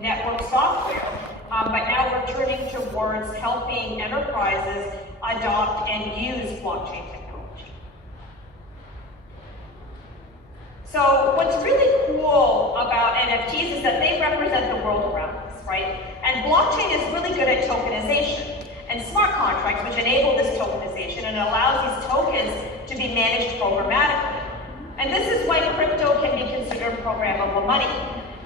network software, but now we're turning towards helping enterprises adopt and use blockchain technology. So what's really cool about NFTs is that they represent the world around us, right? And blockchain is really good at tokenization and smart contracts, which enable this tokenization and allows these tokens to be managed programmatically. And this is why crypto can be considered programmable money.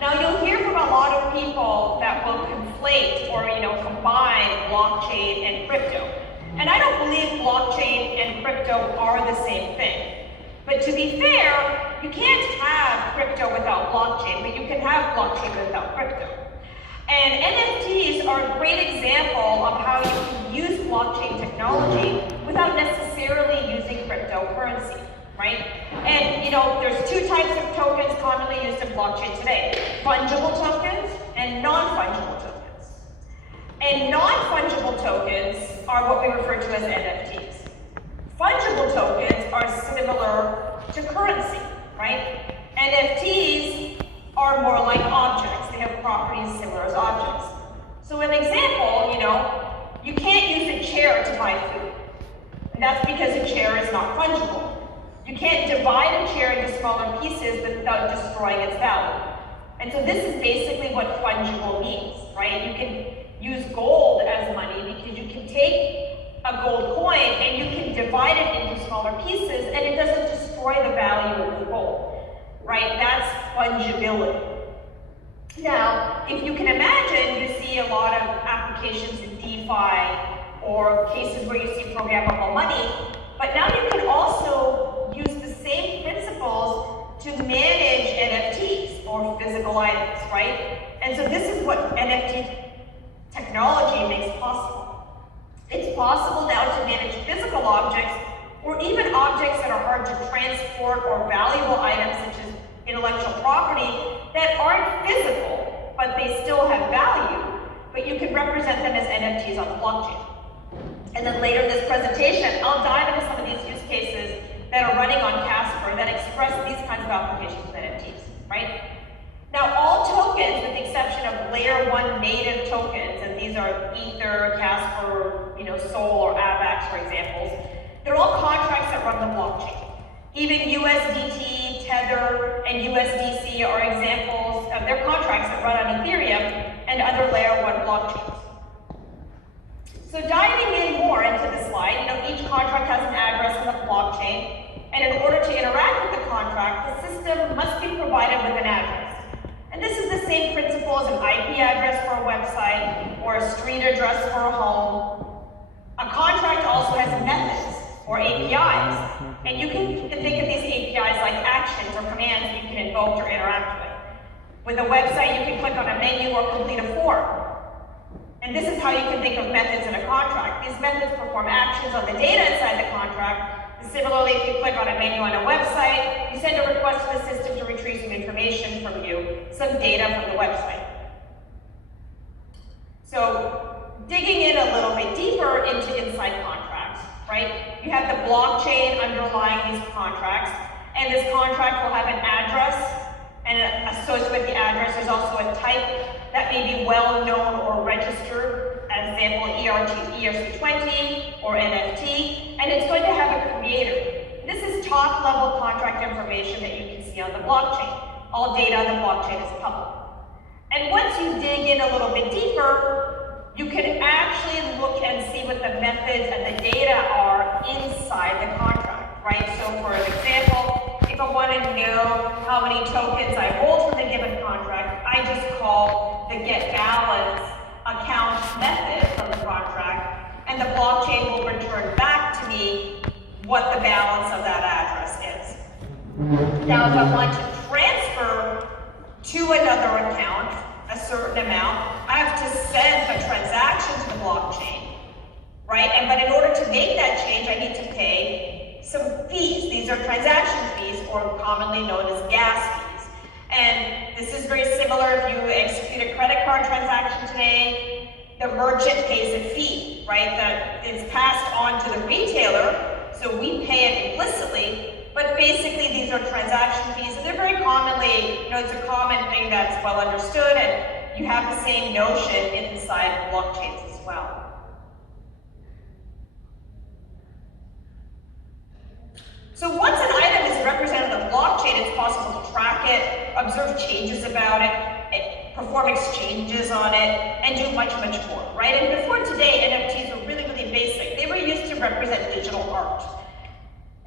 Now you'll hear from a lot of people that will conflate or combine blockchain and crypto. And I don't believe blockchain and crypto are the same thing. But to be fair, you can't have crypto without blockchain, but you can have blockchain without crypto. And NFTs are a great example of how you can use blockchain technology without necessarily using cryptocurrency, right? And there's two types of tokens commonly used in blockchain today: fungible tokens and non-fungible tokens. And non-fungible tokens are what we refer to as NFTs. Fungible tokens are similar to currency, right? NFTs are more like objects. They have properties similar as objects. So an example, you can't use a chair to buy food. And that's because a chair is not fungible. You can't divide a chair into smaller pieces without destroying its value. And so this is basically what fungible means, right? You can use gold as money because you can take a gold coin and you can divide it into smaller pieces and it doesn't destroy the value of the gold, right? That's fungibility. Now, if you can imagine, you see a lot of applications in DeFi or cases where you see programmable money, but now you can also use the same principles to manage NFTs or physical items, right? And so this is what NFT technology makes possible. It's possible now to manage physical objects or even objects that are hard to transport or valuable items such as intellectual property that aren't physical, but they still have value, but you can represent them as NFTs on the blockchain. And then later in this presentation, I'll dive into some of these use cases that are running on Casper that express these kinds of applications of NFTs, right? Now, all tokens, with the exception of layer 1 native tokens, and these are Ether, Casper, Sol, or AVAX, for examples, they're all contracts that run the blockchain. Even USDT, Tether, and USDC are examples of their contracts that run on Ethereum and other layer 1 blockchains. So diving in more into the slide, each contract has an address on the blockchain, and in order to interact with the contract, the system must be provided with an address. And this is the same principle as an IP address for a website or a street address for a home. A contract also has methods or APIs, and you can think of these APIs like actions or commands you can invoke or interact with. With a website, you can click on a menu or complete a form. And this is how you can think of methods in a contract. These methods perform actions on the data inside the contract. And similarly, if you click on a menu on a website, you send a request to the system to retrieve some information from you, some data from the website. So digging in a little bit deeper into inside contracts, right? You have the blockchain underlying these contracts, and this contract will have an address, and associated with the address, there's also a type that may be well known or registered, as example ERC20 or NFT, and it's going to have a creator. This is top level contract information that you can see on the blockchain. All data on the blockchain is public. And once you dig in a little bit deeper, you can actually look and see what the methods and the data are inside the contract, right? So for example, if I want to know how many tokens I hold from the given contract, I just call the get balance account method from the contract, and the blockchain will return back to me what the balance of that address is. Now, if I want to transfer to another account a certain amount, I have to send a transaction to the blockchain, right? But in order to make that change, I need to pay some fees. These are transaction fees, or commonly known as gas fees. And this is very similar if you execute a credit card transaction today, the merchant pays a fee, right? That is passed on to the retailer, so we pay it implicitly, but basically these are transaction fees, and they're very commonly, it's a common thing that's well understood, and you have the same notion inside blockchains as well. So once an item is represented on the blockchain, it's possible to track it, observe changes about it, perform exchanges on it, and do much, much more, right? And before today, NFTs were really, really basic. They were used to represent digital art.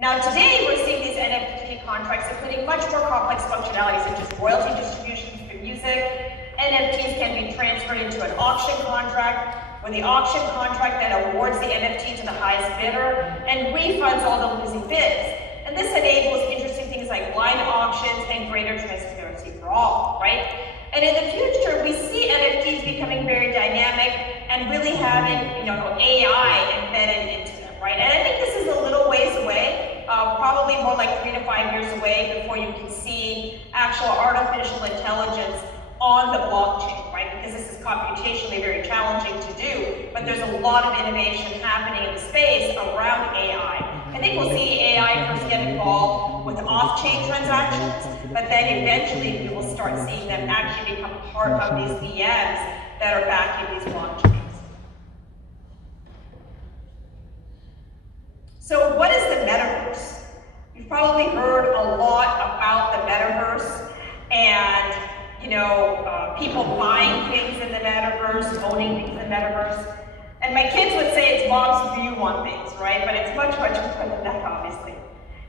Now today, we're seeing these NFT contracts including much more complex functionality, such as royalty distributions for music. NFTs can be transferred into an auction contract, where the auction contract then awards the NFT to the highest bidder and refunds all the losing bids. And this enables interesting things like blind auctions and greater transparency for all, right? And in the future, we see NFTs becoming very dynamic and really having, AI embedded into them, right? And I think this is a little ways away, probably more like 3 to 5 years away before you can see actual artificial intelligence on the blockchain, right? Because this is computationally very challenging to do, but there's a lot of innovation happening in the space around AI. I think we'll see AI first get involved with off-chain transactions, but then eventually we will start seeing them actually become part of these VMs that are backing these blockchains. So what is the metaverse? You've probably heard a lot about the metaverse and people buying things in the metaverse, owning things in the metaverse. And my kids would say it's mom's view on things, right? But it's much, much more than that, obviously.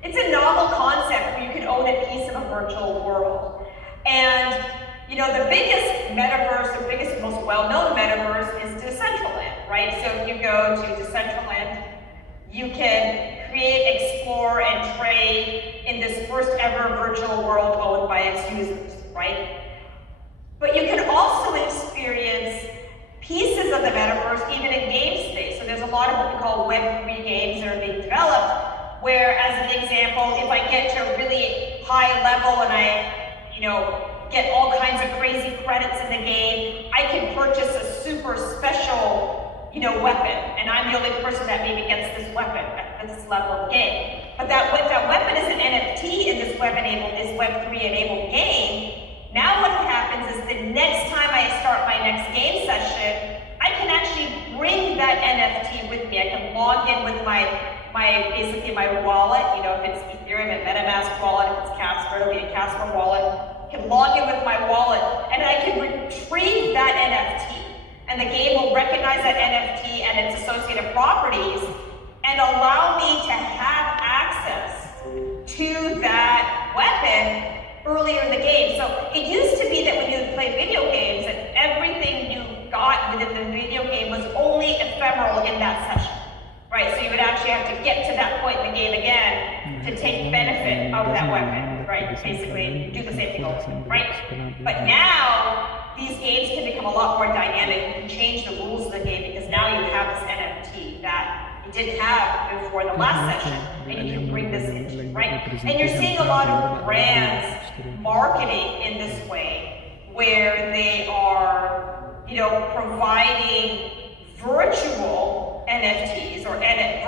It's a novel concept where you can own a piece of a virtual world. And, the biggest metaverse, the biggest, most well-known metaverse is Decentraland, right? So if you go to Decentraland, you can create, explore, and trade in this first ever virtual world owned by its users, right? But you can also experience pieces of the metaverse even in game space. So there's a lot of what we call Web3 games that are being developed, where, as an example, if I get to a really high level and I, get all kinds of crazy credits in the game, I can purchase a super special, weapon, and I'm the only person that maybe gets this weapon at this level of the game. But that weapon is an NFT in this Web3 enabled game. Now what happens is the next time I start my next game session, I can actually bring that NFT with me. I can log in with basically my wallet, if it's Ethereum and MetaMask wallet, if it's Casper, it'll be a Casper wallet. I can log in with my wallet and I can retrieve that NFT. And the game will recognize that NFT and its associated properties and allow me to have access to that weapon earlier in the game. So it used to be that when you play video games, that everything you got within the video game was only ephemeral in that session, right? So you would actually have to get to that point in the game again to take benefit of that weapon, right? Basically, do the same thing over, right? But now, these games can become a lot more dynamic. You can change the rules of the game because now you have this NFT that you didn't have before the last session, and you can bring this in, right? And you're seeing a lot of brands marketing in this way, where they are, providing virtual NFTs or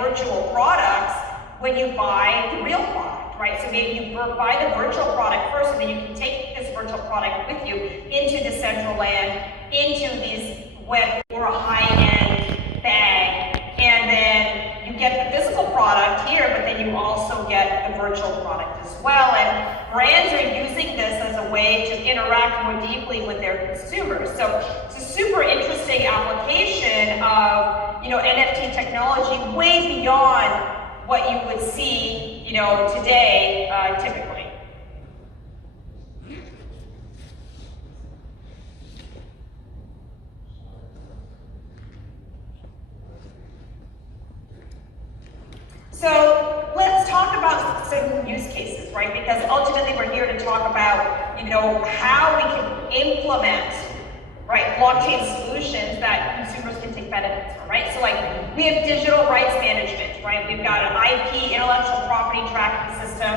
virtual products when you buy the real product, right? So maybe you buy the virtual product first, and then you can take this virtual product with you into Decentraland, into these web or a high-end bag, and then you get the physical product here, but then you also get the virtual product as well. And brands are using this as a way to interact more deeply with their consumers. So it's a super interesting application of NFT technology way beyond what you would see today typically. So let's talk about some use cases, right? Because ultimately we're here to talk about, how we can implement, right, blockchain solutions that consumers can take benefits from, right? So we have digital rights management, right? We've got an IP, intellectual property tracking system,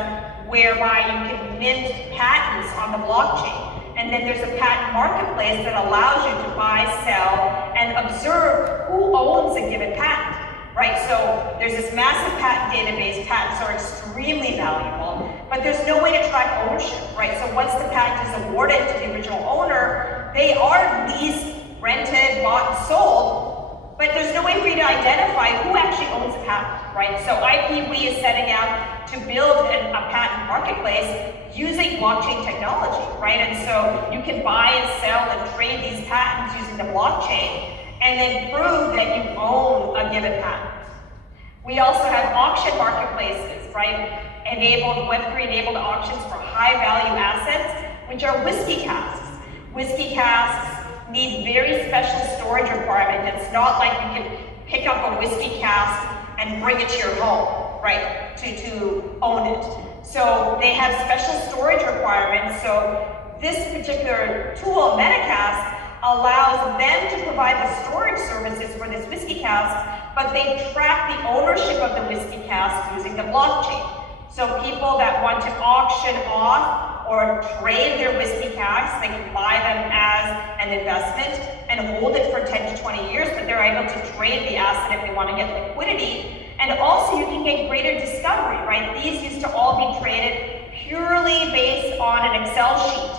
whereby you can mint patents on the blockchain. And then there's a patent marketplace that allows you to buy, sell, and observe who owns a given patent. Right, so there's this massive patent database. Patents are extremely valuable, but there's no way to track ownership, right? So once the patent is awarded to the original owner, they are leased, rented, bought, and sold, but there's no way for you to identify who actually owns a patent, right? So IPWE is setting out to build a patent marketplace using blockchain technology, right? And so you can buy and sell and trade these patents using the blockchain and then prove that you own a given patent. We also have auction marketplaces, right? Web3 enabled auctions for high value assets, which are whiskey casks. Whiskey casks need very special storage requirement. It's not like you can pick up a whiskey cask and bring it to your home, right, to own it. So they have special storage requirements. So this particular tool, Metacask, allows them to provide the storage services for this whiskey cask, but they track the ownership of the whiskey cask using the blockchain. So people that want to auction off or trade their whiskey casks, they can buy them as an investment and hold it for 10 to 20 years, but they're able to trade the asset if they want to get liquidity. And also you can get greater discovery, right? These used to all be traded purely based on an Excel sheet.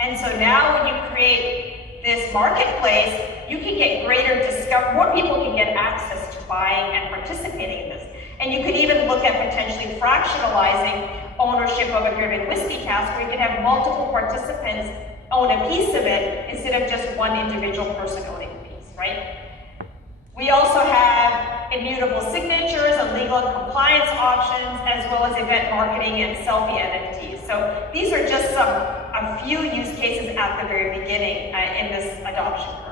And so now when you create this marketplace, you can get greater discovery, more people can get access to buying and participating in this. And you could even look at potentially fractionalizing ownership of a given whiskey cask, where you can have multiple participants own a piece of it instead of just one individual person owning a piece, right? We also have immutable signatures and legal and compliance options, as well as event marketing and selfie NFTs. So these are just a few use cases at the very beginning in this adoption curve.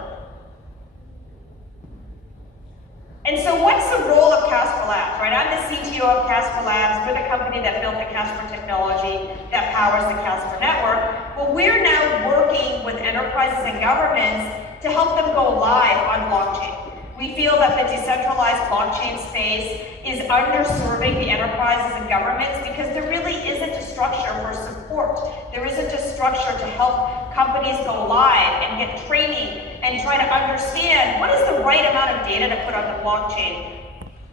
And so what's the role of Casper Labs, right? I'm the CTO of Casper Labs. We're the company that built the Casper technology that powers the Casper network. Well, we're now working with enterprises and governments to help them go live on blockchain. We feel that the decentralized blockchain space is underserving the enterprises and governments because there really isn't a structure for support. There isn't a structure to help companies go live and get training and try to understand what is the right amount of data to put on the blockchain.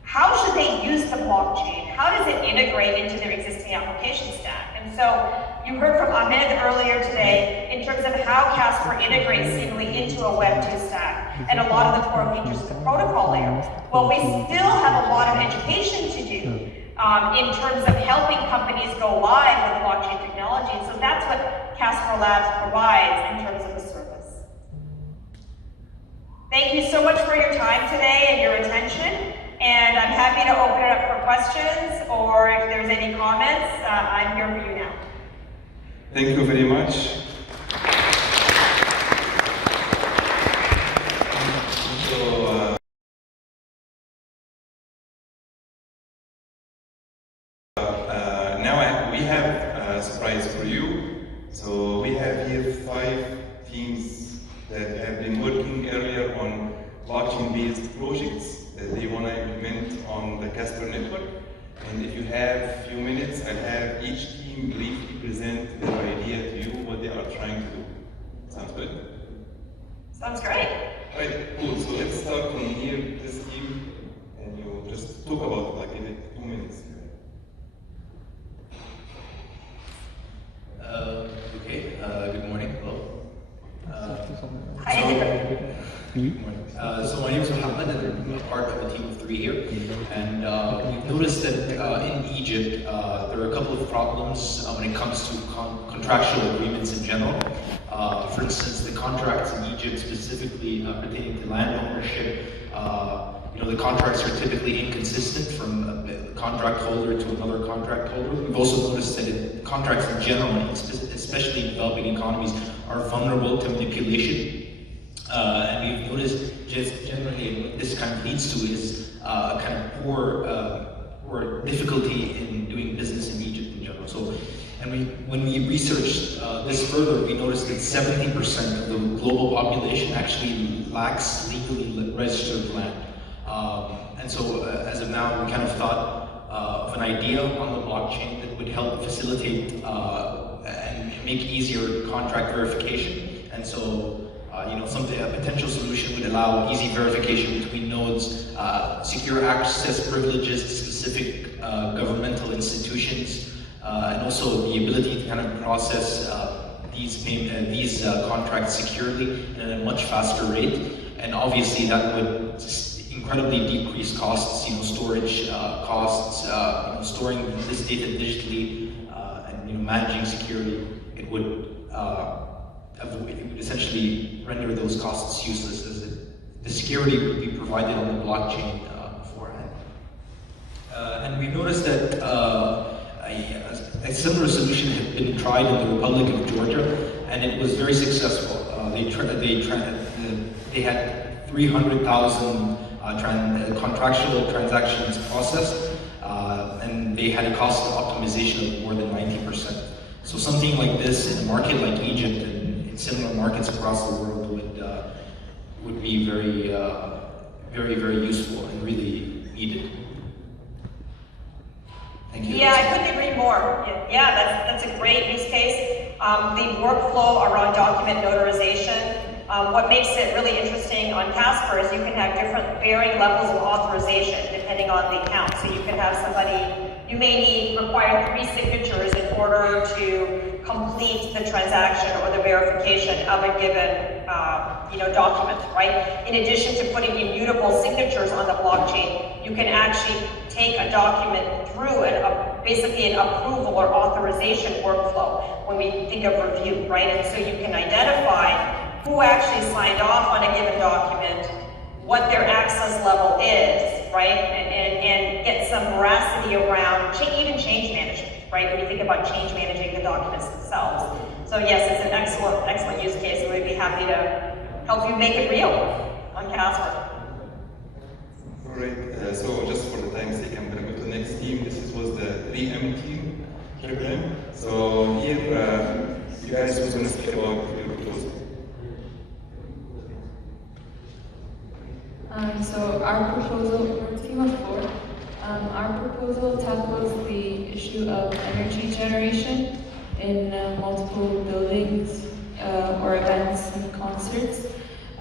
How should they use the blockchain? How does it integrate into their existing application stack? And so you heard from Ahmed earlier today in terms of how Casper integrates seamlessly into a Web2 stack and a lot of the core features of the protocol layer. Well, we still have a lot of education to do in terms of helping companies go live with blockchain technology. And so that's what Casper Labs provides in terms of the service. Thank you so much for your time today and your attention. And I'm happy to open it up for questions, or if there's any comments, I'm here for you now. Thank you very much. Now we have a surprise for you. So we have here 5 teams that have been working earlier on blockchain-based projects that they want to implement on the Casper network. And if you have a few minutes, I'll have each team briefly present their idea to you, what they are trying to do. Sounds good? Sounds great. Right, cool. So let's start from here, this team, and you just talk about it, like in 2 minutes. Okay, good morning. Hello. Hi. Good morning. So my name is Mohammed, and I'm part of a team of 3 here. And we've noticed that in Egypt, there are a couple of problems when it comes to contractual agreements in general. For instance, the contracts in Egypt, specifically pertaining to land ownership, the contracts are typically inconsistent from a contract holder to another contract holder. We've also noticed that contracts in general, especially in developing economies, are vulnerable to manipulation. And we've noticed just generally what this kind of leads to is a kind of poor difficulty in doing business in Egypt in general. So, and when we researched this further, we noticed that 70% of the global population actually lacks legally registered land. And so as of now, we kind of thought of an idea on the blockchain that would help facilitate and make easier contract verification. And so a potential solution would allow easy verification between nodes, secure access privileges to specific governmental institutions, and also the ability to kind of process these contracts securely and at a much faster rate. And obviously that would just incredibly decrease costs, storage costs, storing this data digitally, and managing security. It would essentially render those costs useless, as the security would be provided on the blockchain beforehand. And we've noticed that a similar solution had been tried in the Republic of Georgia, and it was very successful. They had 300,000 contractual transactions processed, and they had a cost optimization of more than 90%. So something like this in a market like Egypt and in similar markets across the world would be very, very useful and really needed. Thank you. Yeah, I couldn't agree more. Yeah, that's a great use case. The workflow around document notarization. What makes it really interesting on Casper is you can have different varying levels of authorization depending on the account. So you can have somebody, you may require 3 signatures in order to complete the transaction or the verification of a given document, right? In addition to putting immutable signatures on the blockchain, you can actually take a document through basically an approval or authorization workflow when we think of review, right? And so you can identify who actually signed off on a given document, what their access level is, right? And get some veracity around even change management, right? When you think about change managing the documents themselves. So yes, it's an excellent use case, and we'd be happy to help you make it real on Casper. All right, so just for the time's sake, I'm going to go to the next team. This was the 3M team. So here, you guys were going to speak about your proposal. So our proposal, we're a team of 4. Our proposal tackles the issue of energy generation in multiple buildings or events and concerts.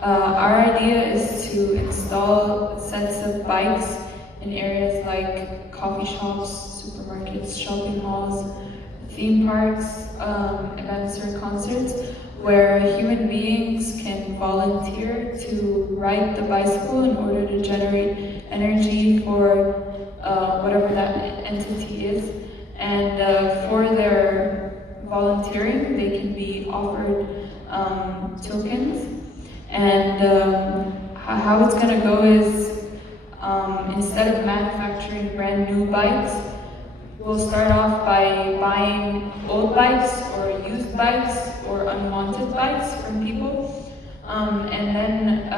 Our idea is to install sets of bikes in areas like coffee shops, supermarkets, shopping malls, theme parks, events or concerts, where human beings can volunteer to ride the bicycle in order to generate energy for whatever that entity is. And for their volunteering, they can be offered tokens. And how it's going to go is, instead of manufacturing brand new bikes, we'll start off by buying old bikes or used bikes or unwanted bikes from people, and then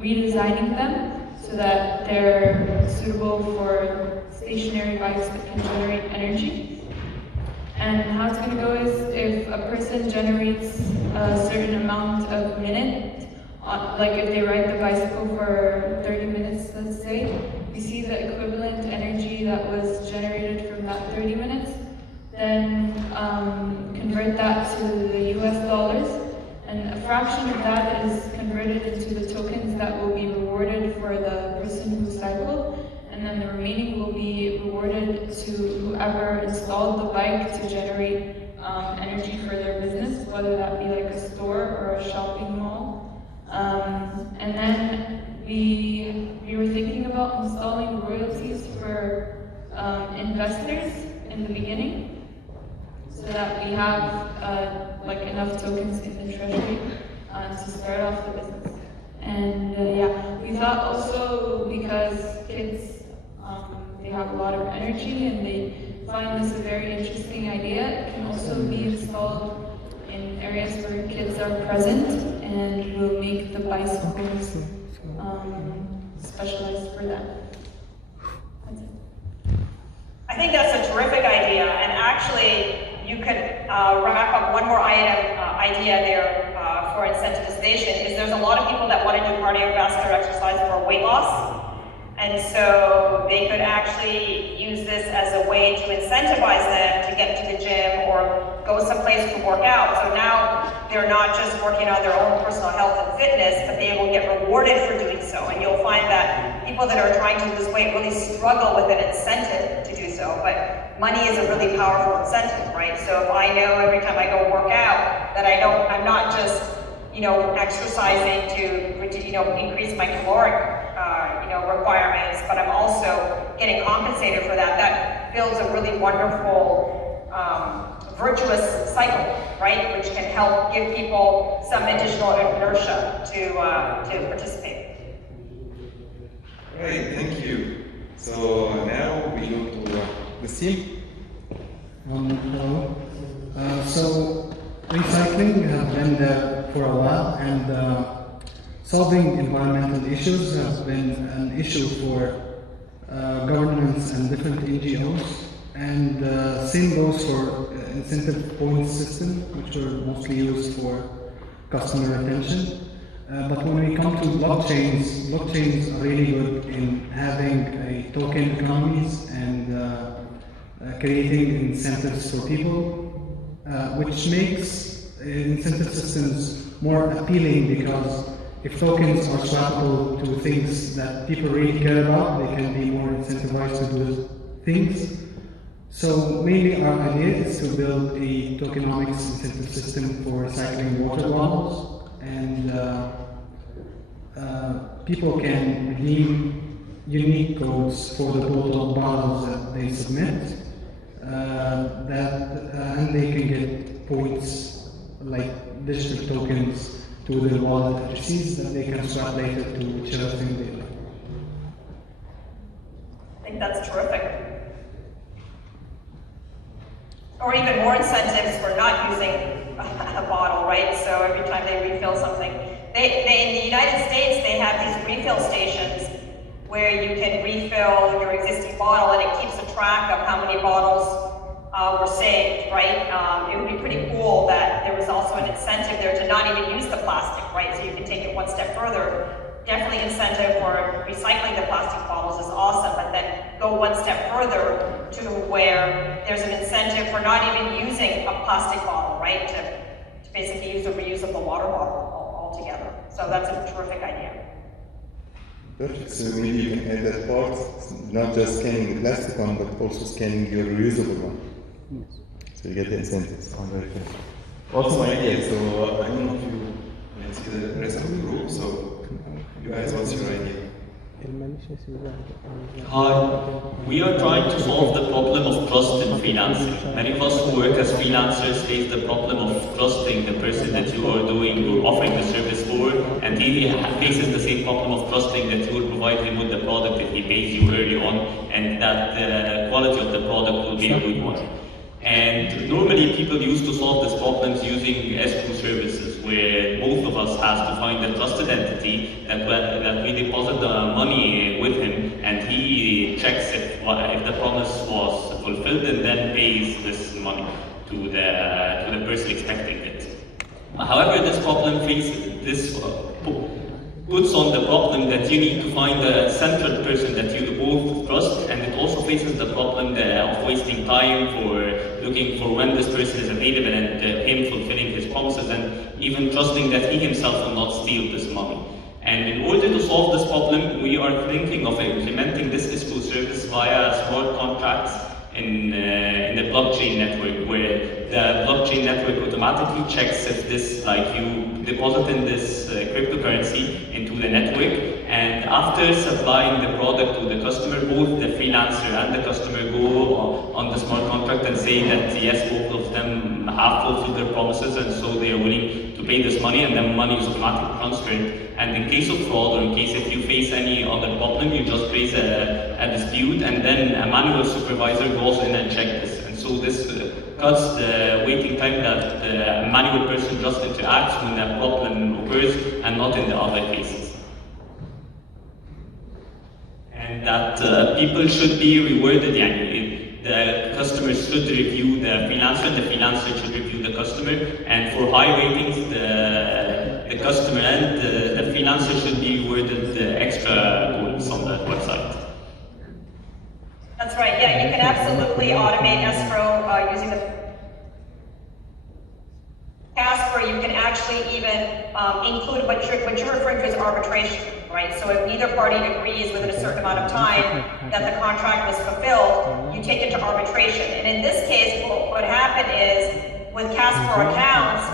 redesigning them so that they're suitable for stationary bikes that can generate energy. And how it's going to go is, if a person generates a certain amount of minute, like if they ride the bicycle for 30 minutes, let's say, we see the equivalent energy that was generated from that 30 minutes, then convert that to the US dollars, and a fraction of that is converted into the tokens that will be rewarded for the person who cycled, and then the remaining will be rewarded to whoever installed the bike to generate energy for their business, whether that be like a store or a shopping mall. And then we were thinking about installing royalties for investors in the beginning, so that we have like enough tokens in the treasury to start off the business. And yeah, we thought also, because kids, they have a lot of energy and they find this a very interesting idea, it can also be installed in areas where kids are present, and we'll make the bicycles specialized for them. That's it. I think that's a terrific idea, and actually you could wrap up one more idea there for incentivization. Is there's a lot of people that want to do cardiovascular exercise for weight loss, and so they could actually use this as a way to incentivize them to get to the gym or go someplace to work out. So now they're not just working on their own personal health and fitness, but they will get rewarded for doing so. And you'll find that people that are trying to lose weight really struggle with an incentive to do so. But money is a really powerful incentive, right? So if I know every time I go work out that I'm not just, exercising to, increase my caloric, requirements, but I'm also getting compensated for that, that builds a really wonderful, virtuous cycle, right? Which can help give people some additional inertia to participate. Great, thank you. So now we go to Nassim. Hello. So recycling has been there for a while, and solving environmental issues has been an issue for governments and different NGOs. And same goes for incentive point system, which are mostly used for customer retention. But when we come to blockchains are really good in having a token economies and creating incentives for people, which makes incentive systems more appealing, because if tokens are swappable to things that people really care about, they can be more incentivized to do things. So mainly our idea is to build a tokenomics incentive system for recycling water bottles, and people can redeem unique codes for the total bottles that they submit, and they can get points like digital tokens to their wallet addresses that they can swap later to whichever thing they like. I think that's terrific. Or even more incentives for not using a bottle, right? So every time they refill something. In the United States, they have these refill stations where you can refill your existing bottle, and it keeps a track of how many bottles were saved, right? It would be pretty cool that there was also an incentive there to not even use the plastic, right? So you can take it one step further. Definitely incentive for recycling the plastic bottles is awesome, but then go one step further to where there's an incentive for not even using a plastic bottle, right? To basically use a reusable water bottle altogether. So that's a terrific idea. Perfect. So maybe you can add that part, not just scanning the plastic one, but also scanning your reusable one. So you get the incentives. Awesome idea. So I don't know if you can see the rest of the group. So you guys, what's your idea? Hi, we are trying to solve the problem of trust in freelancing. Many of us who work as freelancers face the problem of trusting the person that you are doing or offering the service for, and he faces the same problem of trusting that you will provide him with the product if he pays you early on, and that the quality of the product will be a good one. And normally people used to solve these problems using escrow services, where both of us has to find a trusted entity that we deposit the money with him, and he checks if the promise was fulfilled, and then pays this money to the person expecting it. However, this problem puts on the problem that you need to find a central person that you both trust, and it also faces the problem of wasting time for looking for when this person is available and him fulfilling his promises, and even trusting that he himself will not steal this money. And in order to solve this problem, we are thinking of implementing this escrow service via smart contracts in the blockchain network, where the blockchain network automatically checks if this, like you deposit in this cryptocurrency into the network, and after supplying the product to the customer, both the freelancer and the customer go on the smart contract and say that yes, both of them have fulfilled their promises, and so they are willing to pay this money, and then money is automatically transferred. And in case of fraud, or in case if you face any other problem, you just raise a dispute, and then a manual supervisor goes in and checks this. And so this cuts the waiting time that the manual person just interacts when a problem occurs, and not in the other cases. And that people should be rewarded. The customers should review the freelancer, and the freelancer should review the customer. And for high ratings, the customer and the freelancer should be rewarded extra points on the website. That's right. Yeah, you can absolutely automate escrow using the Casper. You can actually even include what you're referring to as arbitration, right? So if neither party agrees within a certain amount of time that the contract was fulfilled, you take it to arbitration. And in this case, what happened is, with Casper accounts,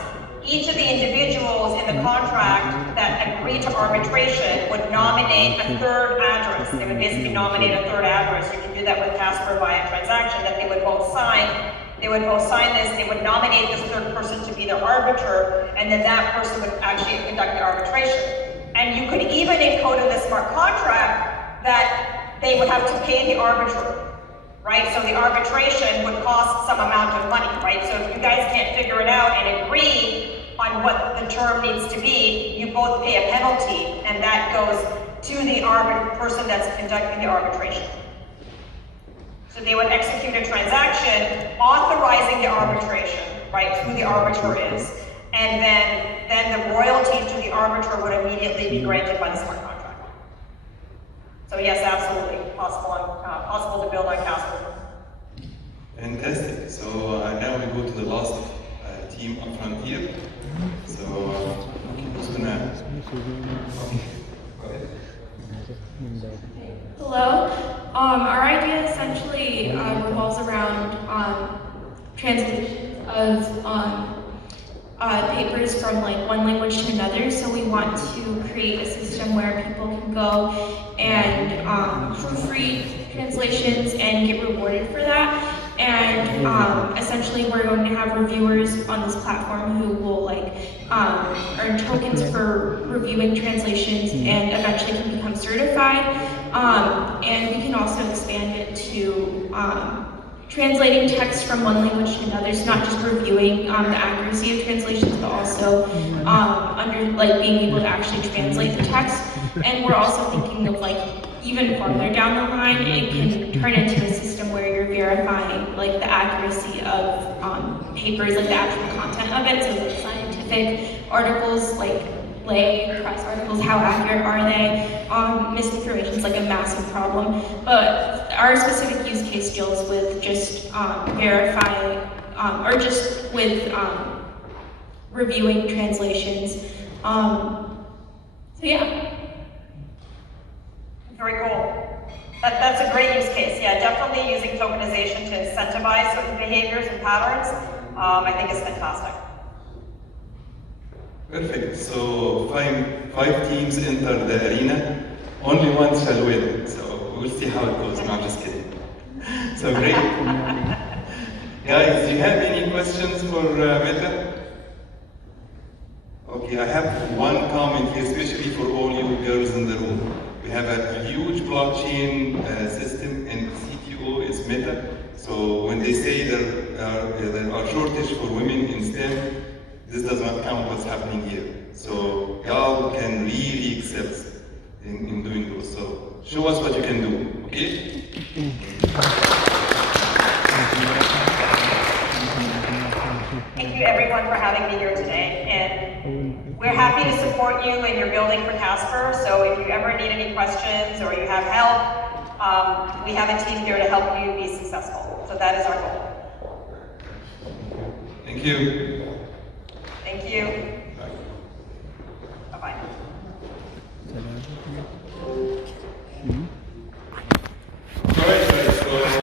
each of the individuals in the contract that agreed to arbitration would nominate a third address. They would basically nominate a third address. You can do that with Casper via transaction, that they would both sign. They would both sign this, they would nominate this third person to be their arbiter, and then that person would actually conduct the arbitration. And you could even encode in the smart contract that they would have to pay the arbiter, right? So the arbitration would cost some amount of money, right? So if you guys can't figure it out and agree on what the term needs to be, you both pay a penalty, and that goes to the person that's conducting the arbitration. So they would execute a transaction authorizing the arbitration, right, who the arbiter is, and then the royalty to the arbiter would immediately be granted by the smart contract. So yes, absolutely possible to build on Casper. Fantastic. So now we go to the last team up front here. So who's gonna? Okay, go ahead. Hello. Our idea essentially revolves around translations of papers from like one language to another. So we want to create a system where people can go and proofread translations and get rewarded for that. And essentially we're going to have reviewers on this platform who will like earn tokens for reviewing translations and eventually can become certified. And we can also expand it to translating text from one language to another. So not just reviewing the accuracy of translations, but also being able to actually translate the text. And we're also thinking of like even farther down the line, it can turn into a system where you're verifying like the accuracy of papers, like the actual content of it. So like scientific articles, like lay press articles, how accurate are they? Misinformation is like a massive problem. But our specific use case deals with just verifying, or just with reviewing translations. So yeah. Very cool. That's a great use case. Yeah, definitely using tokenization to incentivize certain behaviors and patterns, I think is fantastic. Perfect. So five teams enter the arena. Only one shall win. So we'll see how it goes. No, I'm just kidding. So great. Guys, do you have any questions for Meta? Okay, I have one comment here, especially for all you girls in the room. We have a huge blockchain system, and CTO is Meta. So when they say there are shortage for women in STEM, this does not count what's happening here. So y'all can really excel in doing those. So show us what you can do, okay? Thank you everyone for having me here today. And we're happy to support you in your building for Casper. So if you ever need any questions or you have help, we have a team here to help you be successful. So that is our goal. Thank you.